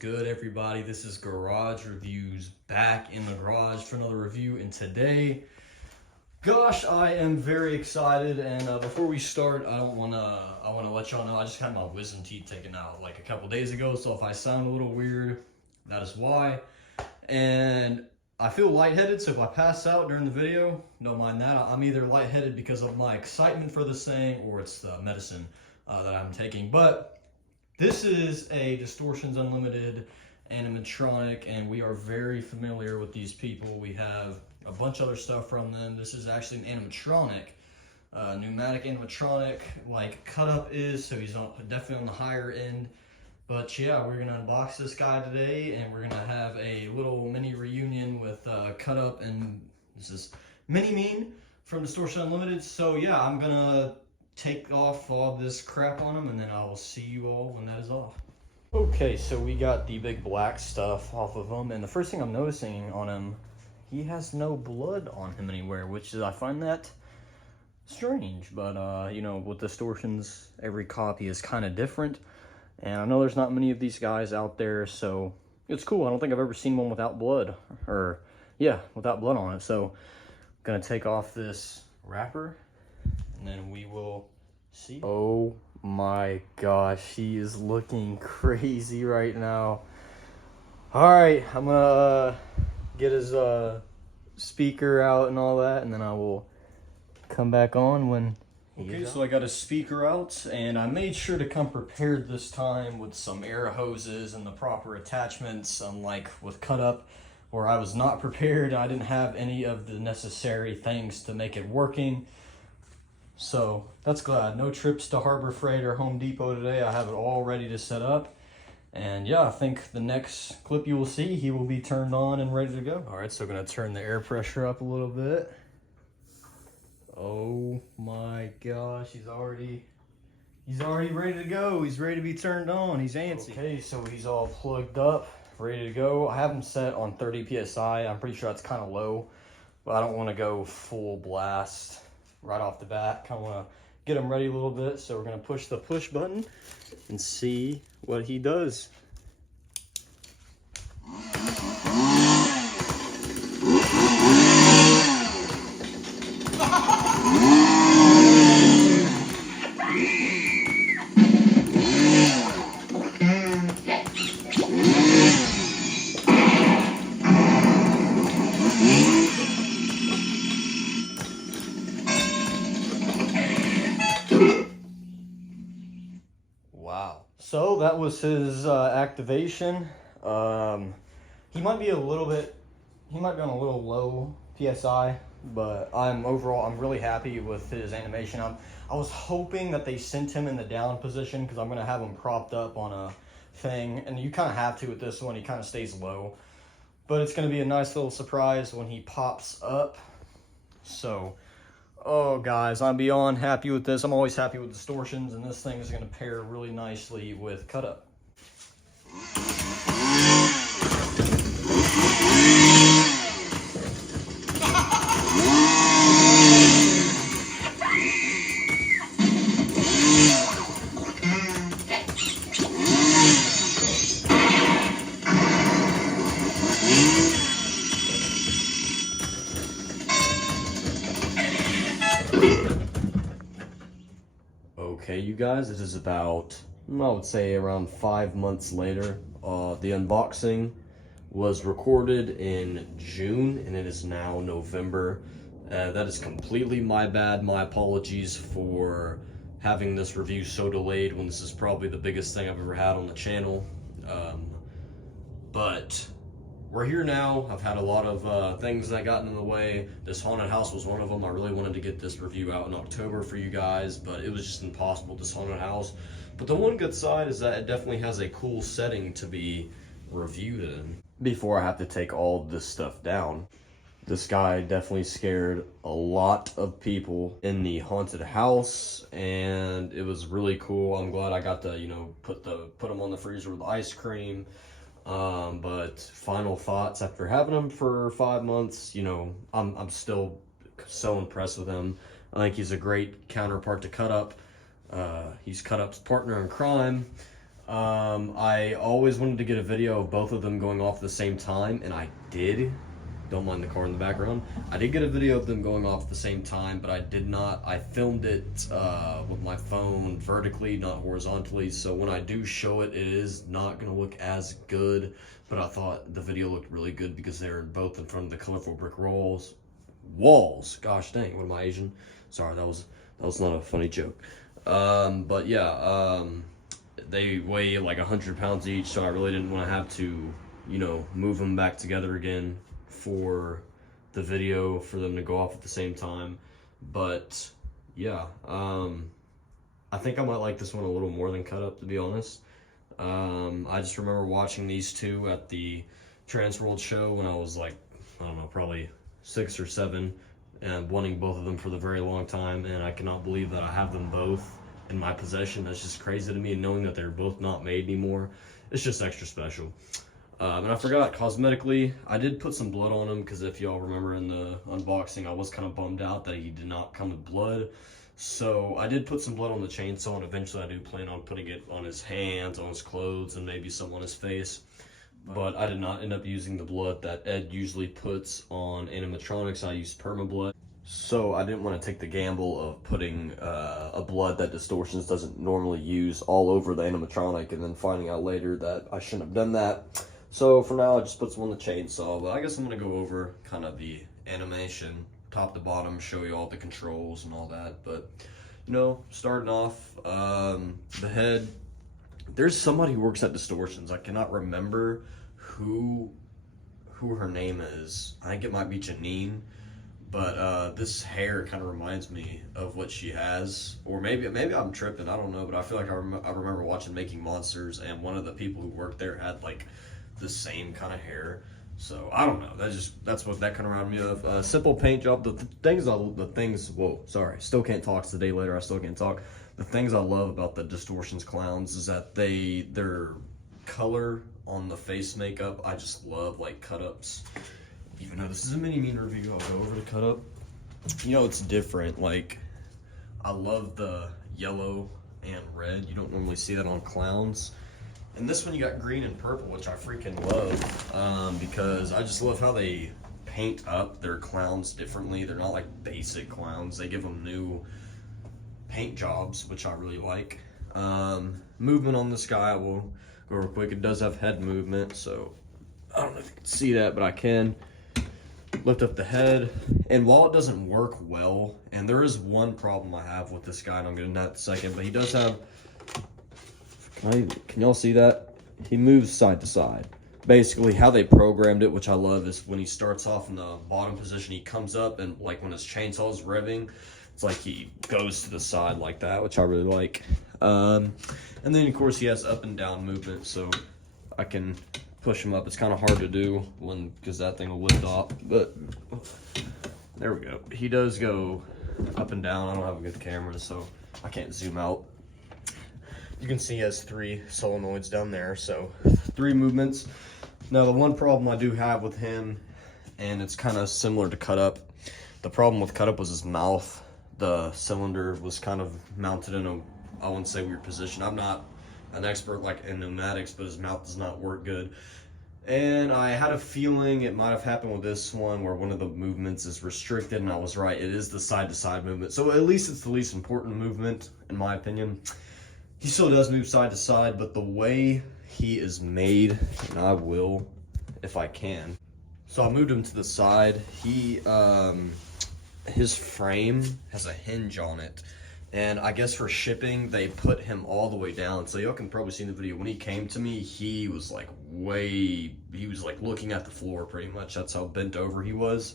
good, everybody? This is Garage Reviews, back in the garage for another review. And today, gosh, I am very excited. And before we start, I want to let y'all know I just had my wisdom teeth taken out like a couple days ago. So if I sound a little weird, that is why. And I feel lightheaded, so if I pass out during the video, don't mind that. I'm either lightheaded because of my excitement for this thing, or it's the medicine that I'm taking. But this is a Distortions Unlimited animatronic, and we are very familiar with these people. We have a bunch of other stuff from them. This is actually an animatronic, pneumatic animatronic, like Cut Up is, so he's definitely on the higher end. But yeah, we're gonna unbox this guy today, and we're gonna have a little mini reunion with Cut Up, and this is Mini Mean from Distortions Unlimited. So yeah, I'm gonna take off all this crap on him, and then I will see you all when that is off. Okay, so we got the big black stuff off of him, and the first thing I'm noticing on him, he has no blood on him anywhere, which is, I find that strange. But you know, with Distortions, every copy is kind of different, and I know there's not many of these guys out there, so it's cool. I don't think I've ever seen one without blood, or yeah, without blood on it. So I'm gonna take off this wrapper, and then we will see. Oh my gosh, he is looking crazy right now. All right, I'm gonna get his speaker out and all that, and then I will come back on when okay, so I got his speaker out, and I made sure to come prepared this time with some air hoses and the proper attachments, unlike with Cut Up, where I was not prepared. I didn't have any of the necessary things to make it working. So that's glad. No trips to Harbor Freight or Home Depot today. I have it all ready to set up. And yeah, I think the next clip you will see, he will be turned on and ready to go. All right, so I'm gonna turn the air pressure up a little bit. Oh my gosh, he's already ready to go. He's ready to be turned on. He's antsy. Okay, so he's all plugged up, ready to go. I have him set on 30 PSI. I'm pretty sure that's kind of low, but I don't want to go full blast right off the bat. Kind of want to get him ready a little bit. So we're going to push the push button and see what he does. Wow. So that was his activation. He might be on a little low PSI, but I'm really happy with his animation. I was hoping that they sent him in the down position, because I'm going to have him propped up on a thing, and you kind of have to with this one. He kind of stays low, but it's going to be a nice little surprise when he pops up. So oh guys, I'm beyond happy with this. I'm always happy with Distortions, and this thing is going to pair really nicely with Cut Up. Okay, you guys, this is about, I would say, around 5 months later. The unboxing was recorded in June, and it is now November. That is completely my bad. My apologies for having this review so delayed, when this is probably the biggest thing I've ever had on the channel. But we're here now. I've had a lot of things that got in the way. This haunted house was one of them. I really wanted to get this review out in October for you guys, but it was just impossible, this haunted house. But the one good side is that it definitely has a cool setting to be reviewed in. Before I have to take all this stuff down, this guy definitely scared a lot of people in the haunted house, and it was really cool. I'm glad I got to, you know, put them on the freezer with ice cream. But final thoughts after having him for 5 months, you know, I'm still so impressed with him. I think he's a great counterpart to Cut Up. He's Cut Up's partner in crime. I always wanted to get a video of both of them going off at the same time, and I did. Don't mind the car in the background. I did get a video of them going off at the same time, but I did not. I filmed it with my phone vertically, not horizontally, so when I do show it, it is not going to look as good, but I thought the video looked really good because they were both in front of the colorful brick walls. Gosh dang, what am I, Asian? Sorry, that was not a funny joke. But yeah, they weigh like 100 pounds each, so I really didn't want to have to, you know, move them back together again for the video for them to go off at the same time. But yeah, I think I might like this one a little more than Cut Up, to be honest. I just remember watching these two at the Transworld show when I was like, I don't know, probably 6 or 7, and wanting both of them for the very long time, and I cannot believe that I have them both in my possession. That's just crazy to me, and knowing that they're both not made anymore, it's just extra special. And I forgot, cosmetically, I did put some blood on him, because if y'all remember in the unboxing, I was kind of bummed out that he did not come with blood. So I did put some blood on the chainsaw, and eventually I do plan on putting it on his hands, on his clothes, and maybe some on his face. But I did not end up using the blood that Ed usually puts on animatronics. I used perma-blood. So I didn't want to take the gamble of putting a blood that Distortions doesn't normally use all over the animatronic, and then finding out later that I shouldn't have done that. So for now, I just put some on the chainsaw, but I guess I'm going to go over kind of the animation, top to bottom, show you all the controls and all that. But, you know, starting off, the head, there's somebody who works at Distortions. I cannot remember who her name is. I think it might be Janine, but this hair kind of reminds me of what she has. Or maybe I'm tripping, I don't know, but I feel like I remember watching Making Monsters, and one of the people who worked there had like the same kind of hair. So I don't know, that's what that kind of reminded me of. Simple paint job. The things whoa, sorry, still can't talk. It's the day later, I still can't talk. The things I love about the Distortions clowns is that their color on the face makeup, I just love, like, cut-ups. Even though this is a mini-mean review, I'll go over the cut-up. You know, it's different. Like, I love the yellow and red. You don't normally see that on clowns. And this one you got green and purple, which I freaking love, because I just love how they paint up their clowns differently. They're not like basic clowns. They give them new paint jobs, which I really like. Movement on this guy, I will go real quick. It does have head movement, so I don't know if you can see that, but I can lift up the head. And while it doesn't work well, and there is one problem I have with this guy, and I'm getting that in a second, but he does have, can y'all see that? He moves side to side. Basically, how they programmed it, which I love, is when he starts off in the bottom position, he comes up, and like when his chainsaw is revving, it's like he goes to the side like that, which I really like. And then, of course, he has up and down movement, so I can push him up. It's kind of hard to do because that thing will lift off, but there we go. He does go up and down. I don't have a good camera, so I can't zoom out. You can see he has 3 solenoids down there, so 3 movements. Now, the one problem I do have with him, and it's kind of similar to Cut Up, the problem with Cut Up was his mouth. The cylinder was kind of mounted in a, I wouldn't say weird position. I'm not an expert like in pneumatics, but his mouth does not work good. And I had a feeling it might have happened with this one where one of the movements is restricted, and I was right. It is the side-to-side movement. So at least it's the least important movement, in my opinion. He still does move side to side, but the way he is made, and I will, if I can. So I moved him to the side. His frame has a hinge on it. And I guess for shipping, they put him all the way down. So y'all can probably see in the video, when he came to me, he was like looking at the floor pretty much. That's how bent over he was.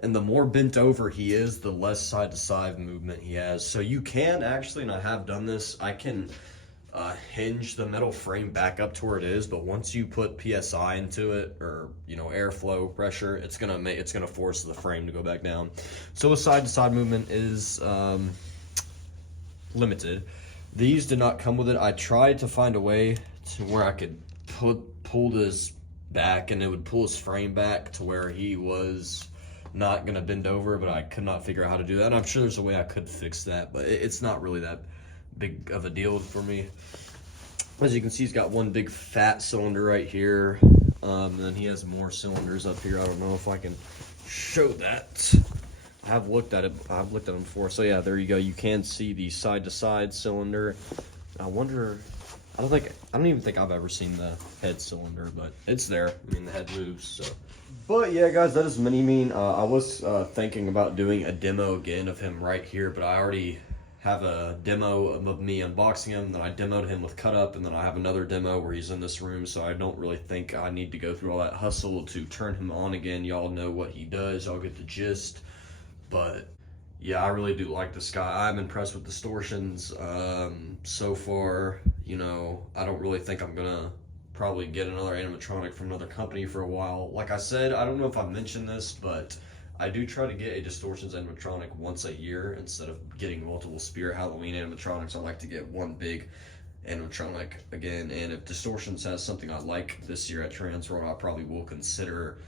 And the more bent over he is, the less side-to-side movement he has. So you can actually, and I have done this, I can hinge the metal frame back up to where it is, but once you put PSI into it, or, you know, airflow pressure, it's gonna force the frame to go back down. So a side-to-side movement is limited. These did not come with it. I tried to find a way to where I could pull this back, and it would pull his frame back to where he was not gonna bend over, but I could not figure out how to do that. And I'm sure there's a way I could fix that, but it's not really that big of a deal for me. As you can see, he's got one big fat cylinder right here. And then he has more cylinders up here. I don't know if I can show that. I have looked at it. I've looked at them before. So yeah, there you go. You can see the side-to-side cylinder. I wonder. I don't even think I've ever seen the head cylinder, but it's there. I mean, the head moves. So. But yeah, guys, that is Mini-Mean. I was thinking about doing a demo again of him right here, but I already have a demo of me unboxing him, then I demoed him with Cut Up, and then I have another demo where he's in this room, so I don't really think I need to go through all that hustle to turn him on again. Y'all know what he does, y'all get the gist. But yeah, I really do like this guy. I'm impressed with Distortions. So far, you know, I don't really think I'm gonna probably get another animatronic from another company for a while. Like I said, I don't know if I mentioned this, but I do try to get a Distortions animatronic once a year instead of getting multiple Spirit Halloween animatronics. I like to get one big animatronic again, and if Distortions has something I like this year at Transworld, I probably will consider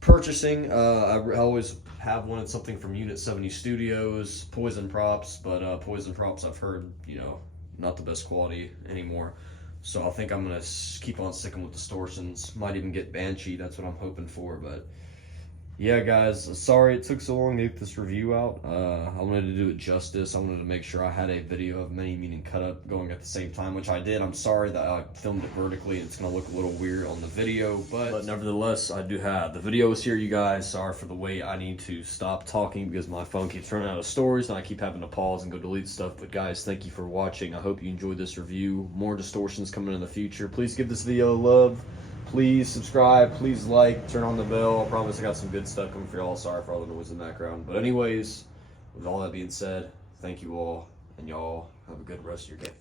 purchasing. I always have wanted something from Unit 70 Studios, Poison Props, but Poison Props I've heard, you know, not the best quality anymore. So I think I'm gonna keep on sticking with Distortions. Might even get Banshee, that's what I'm hoping for, but yeah, guys, sorry it took so long to get this review out. I wanted to do it justice. I wanted to make sure I had a video of Mini-Mean and Cut Up going at the same time, which I did. I'm sorry that I filmed it vertically. It's going to look a little weird on the video, but nevertheless, I do have. The video is here, you guys. Sorry for the wait. I need to stop talking because my phone keeps running out of storage, and I keep having to pause and go delete stuff. But guys, thank you for watching. I hope you enjoyed this review. More Distortions coming in the future. Please give this video a love. Please subscribe, please like, turn on the bell. I promise I got some good stuff coming for y'all. Sorry for all the noise in the background. But anyways, with all that being said, thank you all, and y'all have a good rest of your day.